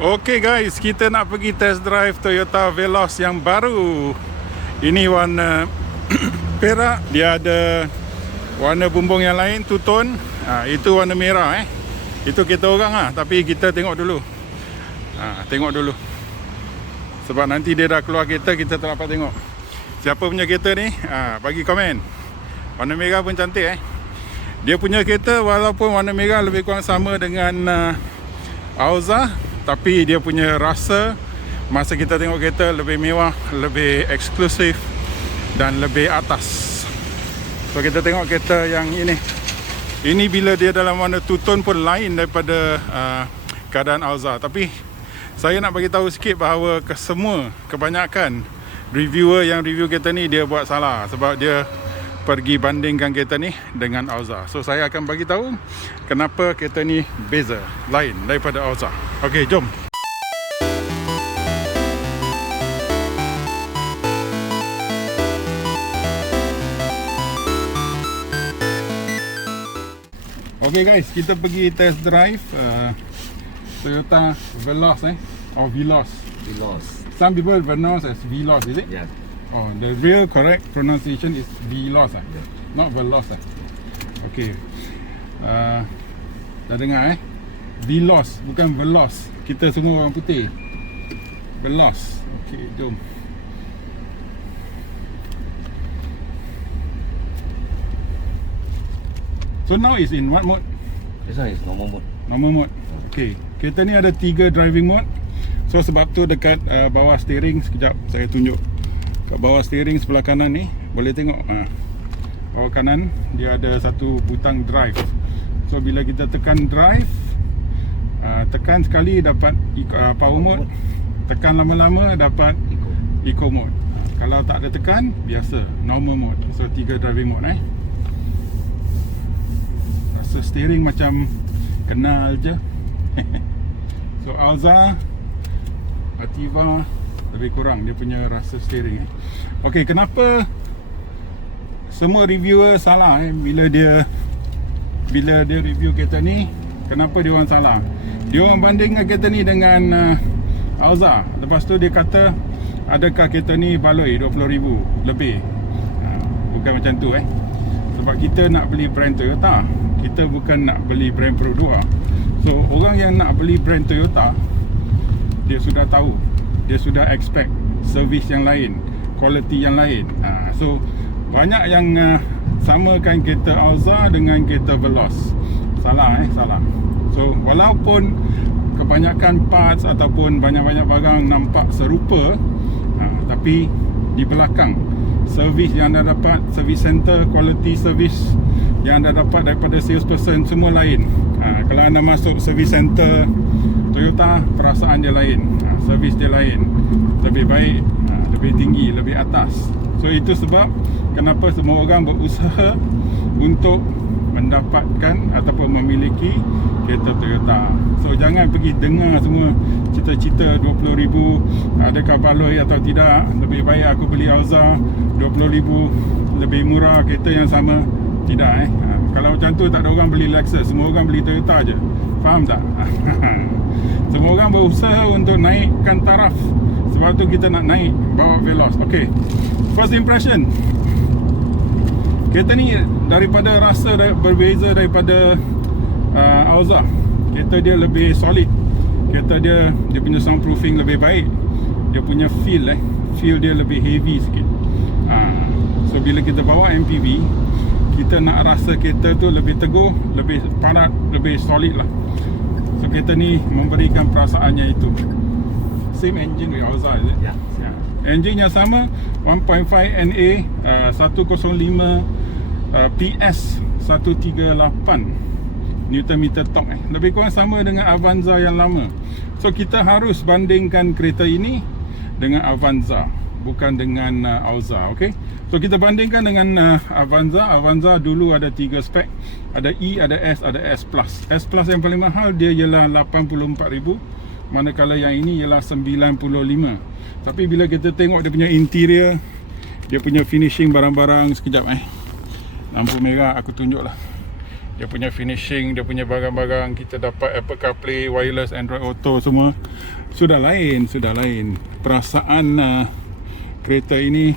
Okay guys, kita nak pergi test drive Toyota Veloz yang baru. Ini warna perak. Dia ada warna bumbung yang lain, two tone. Itu warna merah Itu kita orang lah. Tapi kita tengok dulu. Tengok dulu. Sebab nanti dia dah keluar kereta, kita tak dapat tengok siapa punya kereta ni. Bagi komen. Warna merah pun cantik Dia punya kereta walaupun warna merah lebih kurang sama dengan Alza, tapi dia punya rasa masa kita tengok kereta lebih mewah, lebih eksklusif dan lebih atas. So kita tengok kereta yang ini. Ini bila dia dalam warna two tone pun lain daripada keadaan Alza. Tapi saya nak bagi tahu sikit bahawa kebanyakan reviewer yang review kereta ni dia buat salah sebab dia pergi bandingkan kereta ni dengan Alza. So saya akan bagi tahu kenapa kereta ni beza, lain daripada Alza. Okey, jom. Okay guys, kita pergi test drive Toyota Veloz or Veloz. Veloz. Some people pronounce as Veloz, is it? Yeah. Oh, the real correct pronunciation is Veloz Yeah. not Veloz Okay. Dah dengar Veloz, bukan Veloz. Kita semua orang putih. Veloz. Okay, jom. So now is in what mode? This one is normal mode. Normal mode. Okay. Kereta ni ada 3 driving mode. So sebab tu dekat bawah steering, sekejap saya tunjuk. Kat bawah steering sebelah kanan ni, boleh tengok bawah kanan dia ada satu butang drive. So bila kita tekan drive, tekan sekali dapat power mode. Tekan lama-lama dapat eco mode. Kalau tak ada tekan, biasa normal mode. So 3 driving mode Rasa steering macam kenal je. So Alza, Ativa lebih kurang dia punya rasa steering Okay, kenapa semua reviewer salah bila dia review kereta ni? Kenapa dia orang salah? Dia orang bandingkan kereta ni dengan Alza. Lepas tu dia kata adakah kereta ni baloi 20,000 lebih. Bukan macam tu Sebab kita nak beli brand Toyota, kita bukan nak beli brand Pro 2. So orang yang nak beli brand Toyota, dia sudah tahu, dia sudah expect servis yang lain, quality yang lain. So banyak yang samakan kereta Alza dengan kereta Veloz. Salah salah. So walaupun kebanyakan parts ataupun banyak-banyak barang nampak serupa, tapi di belakang servis yang anda dapat, servis center, quality service yang anda dapat daripada salesperson semua lain. Kalau anda masuk servis center Toyota, perasaan dia lain, servis dia lain, lebih baik, lebih tinggi, lebih atas. So itu sebab kenapa semua orang berusaha untuk mendapatkan ataupun memiliki kereta Toyota. So jangan pergi dengar semua cita-cita 20,000 adakah baloi atau tidak. Lebih baik aku beli Alza 20,000 lebih murah, kereta yang sama. Tidak kalau macam tu tak ada orang beli Lexus, semua orang beli Toyota je. Faham tak? Semua orang berusaha untuk naikkan taraf. Sebab tu kita nak naik bawa Veloz. Okay, first impression, kereta ni daripada rasa berbeza daripada Alza. Kereta dia lebih solid. Kereta dia punya soundproofing lebih baik. Dia punya feel dia lebih heavy sikit. So bila kita bawa MPV, kita nak rasa kereta tu lebih teguh, lebih padat, lebih solid lah. So kereta ni memberikan perasaannya itu. Same engine with Alza, is it? Yeah. Engine yang sama, 1.5 NA, 105 PS, 138 Nm torque lebih kurang sama dengan Avanza yang lama. So kita harus bandingkan kereta ini dengan Avanza, bukan dengan Alza. Okay, so kita bandingkan dengan Avanza. Avanza dulu ada 3 spek, ada E, ada S, ada S Plus. S Plus yang paling mahal dia ialah 84,000, manakala yang ini ialah 95. Tapi bila kita tengok dia punya interior, dia punya finishing barang-barang, sekejap lampu merah aku tunjuk lah. dia punya finishing, dia punya barang-barang. Kita dapat Apple CarPlay, wireless, Android Auto semua. Sudah lain. Perasaan kereta ini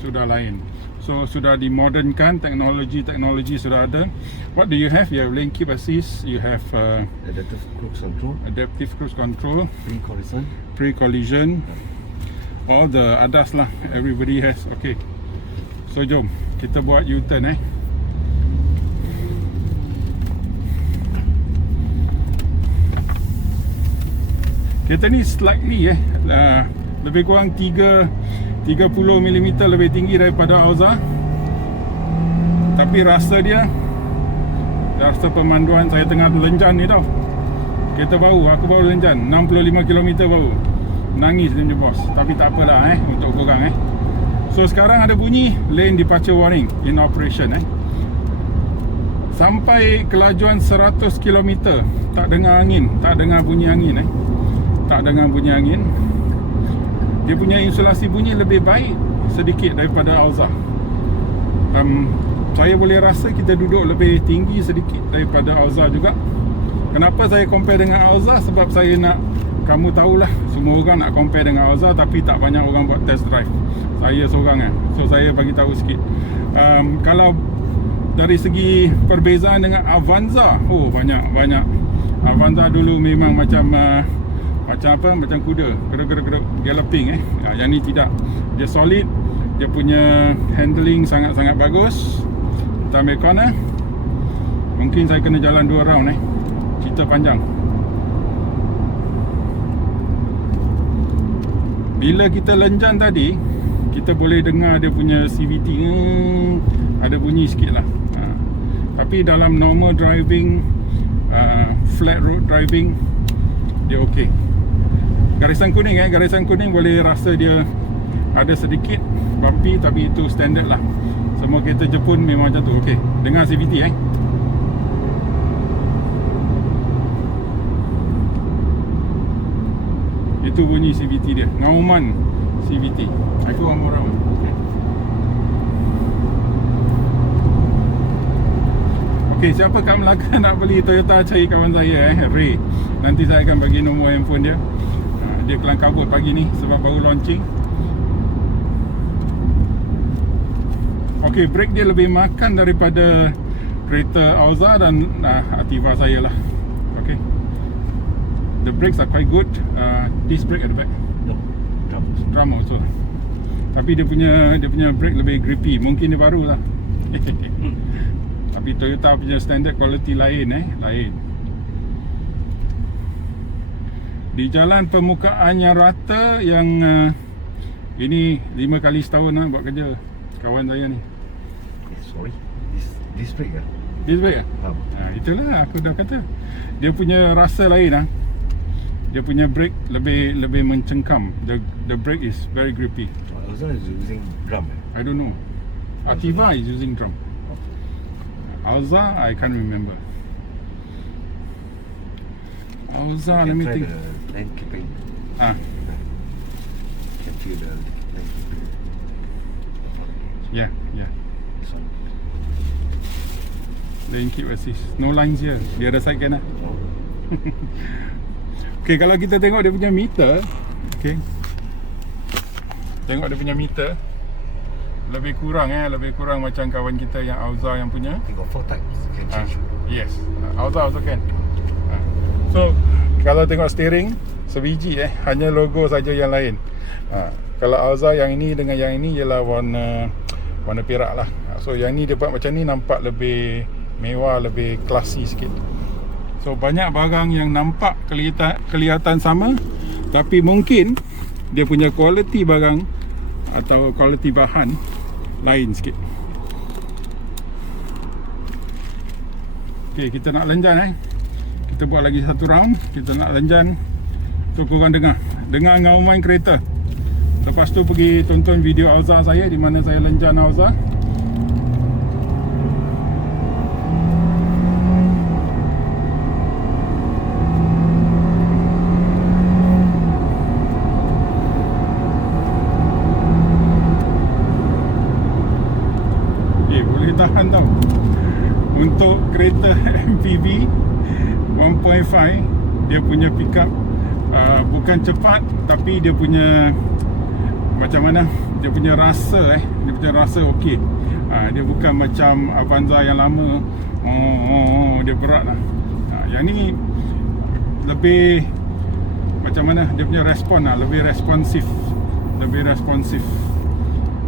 sudah lain. So sudah dimodernkan, teknologi sudah ada. What do you have? You have lane keep assist, you have adaptive cruise control, pre-collision, all the ADAS lah, everybody has. Okay, so jom kita buat U-turn Kereta ni slightly lebih kurang 30mm lebih tinggi daripada Alza. Tapi rasa pemanduan saya tengah lenjan ni tau. Kereta baru, aku baru lenjan 65km baru. Nangis dia punya bos. Tapi tak apalah untuk korang So sekarang ada bunyi lane departure warning in operation Sampai kelajuan 100km tak dengar angin, tak dengar bunyi angin Tak dengar bunyi angin. Dia punya insulasi bunyi lebih baik sedikit daripada Alza. Saya boleh rasa kita duduk lebih tinggi sedikit daripada Alza juga. Kenapa saya compare dengan Alza? Sebab saya nak, kamu tahulah, semua orang nak compare dengan Alza, tapi tak banyak orang buat test drive. Saya seorang So saya bagi tahu sikit. Kalau dari segi perbezaan dengan Avanza, banyak. Avanza dulu memang macam macam kuda, geduk galloping Yang ni tidak. Dia solid, dia punya handling sangat-sangat bagus. Kita ambil corner. Mungkin saya kena jalan 2 round cerita panjang. Bila kita lenjan tadi, kita boleh dengar dia punya CVT ada bunyi sikit lah. Tapi dalam normal driving, flat road driving, dia okey. Garisan kuning boleh rasa dia ada sedikit bumpy, tapi itu standard lah. Semua kereta Jepun memang macam tu. Okey, dengar CVT Itu bunyi CVT dia, ngauman CVT. Aku one more round. Okey, siapa kat Melaka nak beli Toyota, cari kawan saya Ray. Nanti saya akan bagi nombor handphone dia. Dia kelang kabut pagi ni sebab baru launching. Okey, brake dia lebih makan daripada kereta Alza dan Ativa saya lah. Okey, the brakes are quite good. Disc brake at the back. No, Drum also. Tapi dia punya brake lebih grippy. Mungkin dia baru lah. Tapi Toyota punya standard quality lain lain. Di jalan permukaannya rata yang ini 5 kali setahun buat kerja kawan saya ni. Sorry, this brake Disc brake itulah aku dah kata. Dia punya rasa lain Dia punya brake lebih mencengkam. The brake is very grippy. Alza is using drum I don't know. Ativa is using drum. Alza I can't remember. Alza, let me think. The lane keeping. Can feel the lane keeping. Yeah. This one. Lane keep assist. No lines here. The other side kan Okay, kalau kita tengok dia punya meter, okay, tengok dia punya meter, lebih kurang macam kawan kita yang Alza yang punya. You got 4 types. Can change. Yes, Alza also can. So kalau tengok steering, sebiji hanya logo saja yang lain. Kalau Alza yang ini dengan yang ini ialah warna perak lah. So yang ni dia buat macam ni, nampak lebih mewah, lebih classy sikit. So banyak barang yang nampak kelihatan sama, tapi mungkin dia punya quality barang atau quality bahan lain sikit. Okay, kita nak lenjan kita buat lagi satu round. Kita nak lenjan. So korang dengar ngauman kereta. Lepas tu pergi tonton video Alza saya, di mana saya lenjan Alza. Boleh tahan tau. Untuk kereta modify dia punya pickup. Bukan cepat, tapi dia punya macam mana, dia punya rasa dia punya rasa okey. Dia bukan macam Avanza yang lama. Dia berat lah. Yang ni lebih macam mana, dia punya respon lah, lebih responsif.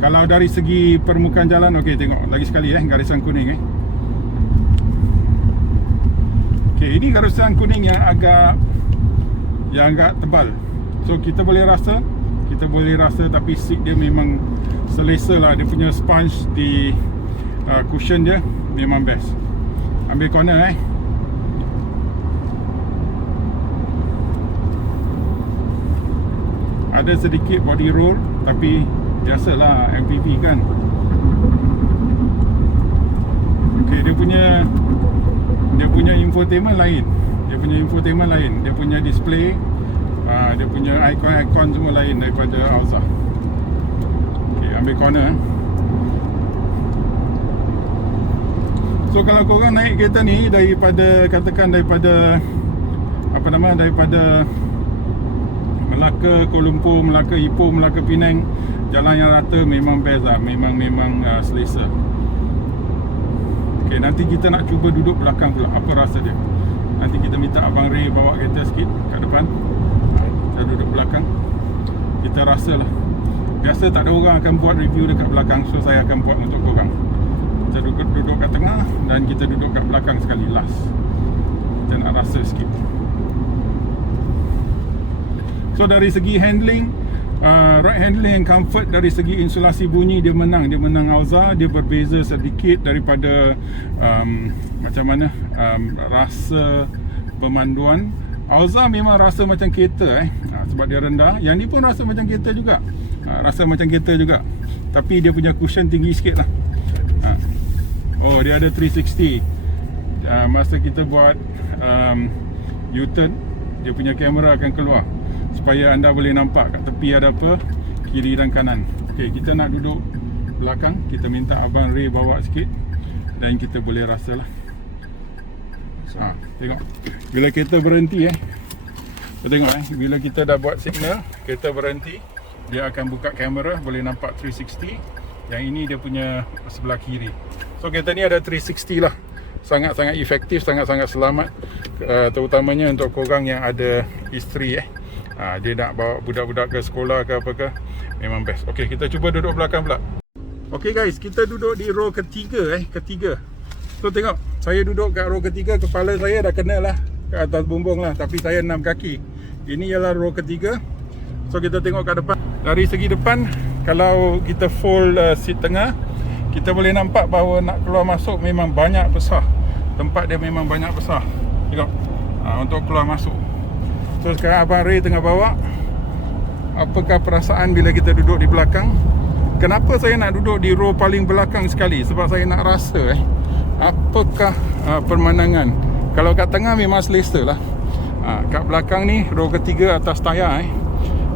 Kalau dari segi permukaan jalan, okey, tengok lagi sekali garisan kuning okey, ini garisan kuning yang agak tebal. So kita boleh rasa tapi seat dia memang selesa lah. Dia punya sponge di cushion dia memang best. Ambil corner ada sedikit body roll, tapi biasalah MPV kan. Okey, dia punya infotainment lain. Dia punya display, dia punya ikon semua lain daripada Alza. Okey, ambil corner. So kalau korang naik kereta ni daripada Melaka, Kuala Lumpur, Melaka, Ipoh, Melaka, Penang, jalan yang rata memang best lah. Memang selesa. Okey, nanti kita nak cuba duduk belakang pula, apa rasa dia. Nanti kita minta Abang Ray bawa kereta sikit kat depan, kita duduk belakang, kita rasa lah. Biasa tak ada orang akan buat review dekat belakang, so saya akan buat untuk korang. Kita duduk kat tengah dan kita duduk kat belakang sekali last. Kita nak rasa sikit. So dari segi handling, ride handling and comfort, dari segi insulasi bunyi dia menang Alza. Dia berbeza sedikit daripada rasa pemanduan. Alza memang rasa macam kereta sebab dia rendah. Yang ni pun rasa macam kereta juga, tapi dia punya cushion tinggi sikit lah. Dia ada 360. Masa kita buat U-turn, dia punya kamera akan keluar supaya anda boleh nampak kat tepi ada apa, kiri dan kanan. Okey, kita nak duduk belakang, kita minta Abang Ray bawa sikit dan kita boleh rasa lah. Tengok bila kereta berhenti bila kita dah buat signal, kereta berhenti, dia akan buka kamera, boleh nampak 360. Yang ini dia punya sebelah kiri. So kereta ni ada 360 lah. Sangat-sangat efektif, sangat-sangat selamat, terutamanya untuk korang yang ada isteri dia nak bawa budak-budak ke sekolah ke apa ke, memang best. Okey, kita cuba duduk belakang pula. Okey guys, kita duduk di row ketiga. So tengok, saya duduk kat row ketiga, kepala saya dah kena lah ke atas bumbung lah, tapi saya 6 kaki. Ini ialah row ketiga. So kita tengok kat depan. Dari segi depan, kalau kita fold seat tengah, kita boleh nampak bahawa nak keluar masuk memang banyak besar. Tempat dia memang banyak besar. Tengok, untuk keluar masuk. So sekarang Abang Ray tengah bawa. Apakah perasaan bila kita duduk di belakang? Kenapa saya nak duduk di row paling belakang sekali? Sebab saya nak rasa apakah pemandangan. Kalau kat tengah memang selesa lah. Kat belakang ni, row ketiga atas tayar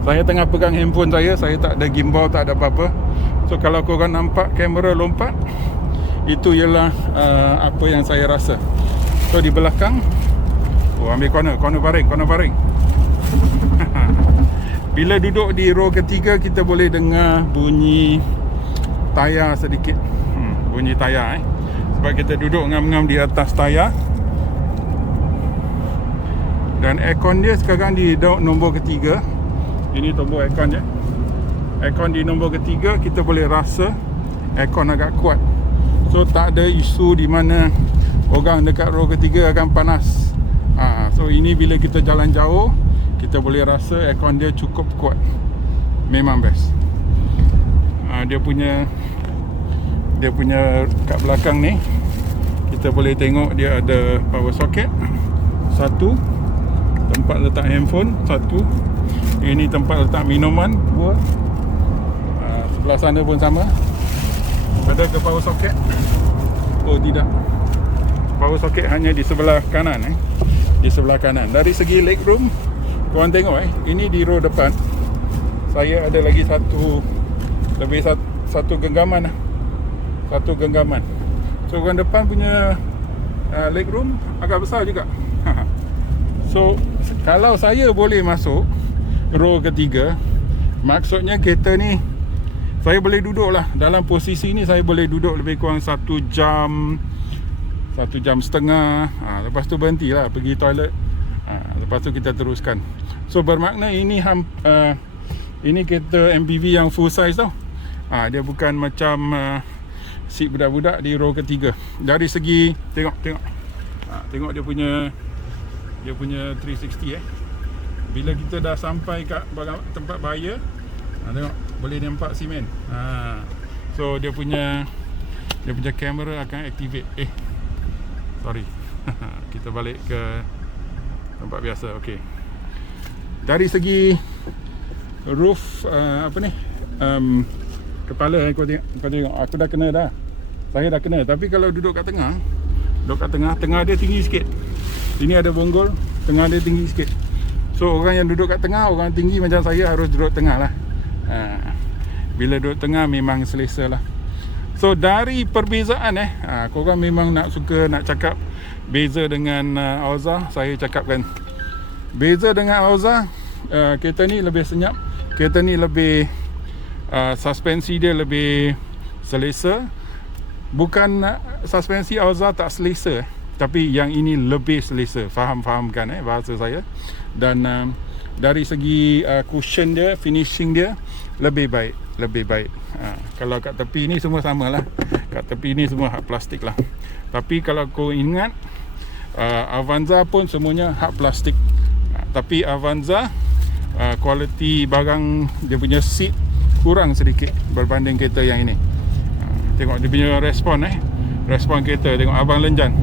saya tengah pegang handphone saya tak ada gimbal, tak ada apa-apa. So kalau korang nampak kamera lompat, itu ialah apa yang saya rasa. So di belakang, ambil corner baring. Bila duduk di row ketiga, kita boleh dengar bunyi tayar sedikit. Bunyi tayar sebab kita duduk ngam-ngam di atas tayar. Dan aircon dia sekarang di nombor ketiga. Ini tombol aircon je. Aircon di nombor ketiga, kita boleh rasa aircon agak kuat. So tak ada isu di mana orang dekat row ketiga akan panas. So ini bila kita jalan jauh, kita boleh rasa aircon dia cukup kuat. Memang best. Dia punya kat belakang ni, kita boleh tengok dia ada power socket satu, tempat letak handphone satu, ini tempat letak minuman dua, sebelah sana pun sama. Ada ke power socket? Oh tidak, power socket hanya di sebelah kanan di sebelah kanan. Dari segi legroom, korang tengok ini di row depan saya ada lagi satu genggaman. So korang depan punya legroom agak besar juga. So kalau saya boleh masuk row ketiga, maksudnya kereta ni saya boleh duduk lah. Dalam posisi ni saya boleh duduk lebih kurang 1 jam, 1 jam setengah. Lepas tu berhenti lah, pergi toilet. Lepas tu kita teruskan. So bermakna ini ini kereta MPV yang full size tau. Dia bukan macam seat budak-budak di row ketiga. Dari segi tengok tengok dia punya 360 Bila kita dah sampai kat tempat bahaya, tengok boleh nampak simen. So dia punya kamera akan activate. Sorry. Kita balik ke tempat biasa. Okey. Dari segi roof kepala kau tengok aku dah kena dah. Saya dah kena. Tapi kalau duduk kat tengah dia tinggi sikit. Sini ada bonggol, tengah dia tinggi sikit. So orang yang duduk kat tengah, orang tinggi macam saya harus duduk tengah lah. Bila duduk tengah memang selesa lah. So dari perbezaan korang memang nak cakap beza dengan Alza, saya cakapkan beza dengan Alza, kereta ni lebih senyap, kereta ni lebih suspensi dia lebih selesa. Bukan suspensi Alza tak selesa, tapi yang ini lebih selesa. Faham-fahamkan bahasa saya. Dan dari segi cushion dia, finishing dia lebih baik. Kalau kat tepi ni semua sama lah. Kat tepi ni semua hard plastik lah. Tapi kalau kau ingat, Avanza pun semuanya hard plastik. Tapi Avanza kualiti barang dia punya seat kurang sedikit berbanding kereta yang ini. Tengok dia punya respon kereta. Tengok abang lenjan.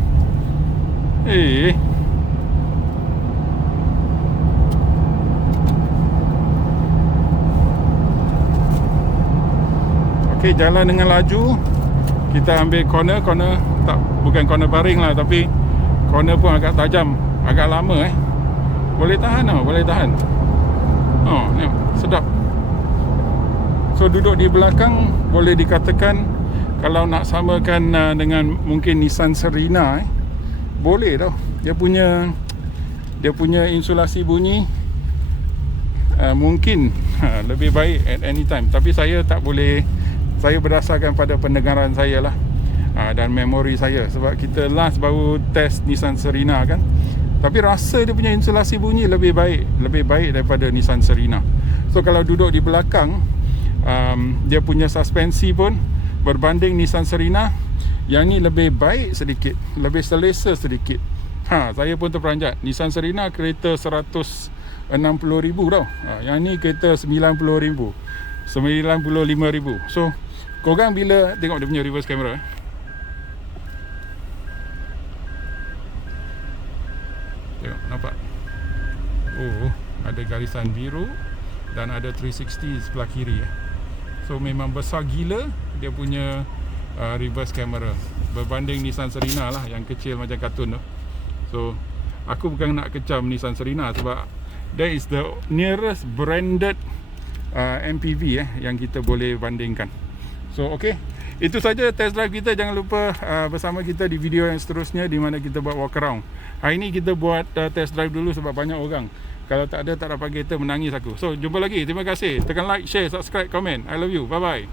Okey, jalan dengan laju. Kita ambil corner tak, bukan corner baring lah, tapi corner pun agak tajam, agak lama Boleh tahan tau, boleh tahan. Tengok, sedap. So duduk di belakang boleh dikatakan, kalau nak samakan dengan mungkin Nissan Serena boleh tau. Dia punya insulasi bunyi mungkin lebih baik at any time. Tapi saya tak boleh, saya berdasarkan pada pendengaran saya lah dan memori saya. Sebab kita last baru test Nissan Serena kan. Tapi rasa dia punya insulasi bunyi lebih baik daripada Nissan Serena. So kalau duduk di belakang, dia punya suspensi pun berbanding Nissan Serena, yang ni lebih baik sedikit, lebih selesa sedikit. Saya pun terperanjat. Nissan Serena kereta 160,000 tau. Yang ni kereta 90,000, 95,000. So korang bila tengok dia punya reverse camera, tengok, nampak? Ada garisan biru dan ada 360 sebelah kiri. So memang besar gila dia punya reverse camera berbanding Nissan Serena lah, yang kecil macam kartun tu. So aku bukan nak kecam Nissan Serena, sebab that is the nearest branded MPV yang kita boleh bandingkan. So okay, itu saja test drive kita. Jangan lupa bersama kita di video yang seterusnya, di mana kita buat walk around. Hari ni kita buat test drive dulu sebab banyak orang. Kalau tak dapat kereta, menangis aku. So jumpa lagi. Terima kasih. Tekan like, share, subscribe, komen. I love you. Bye bye.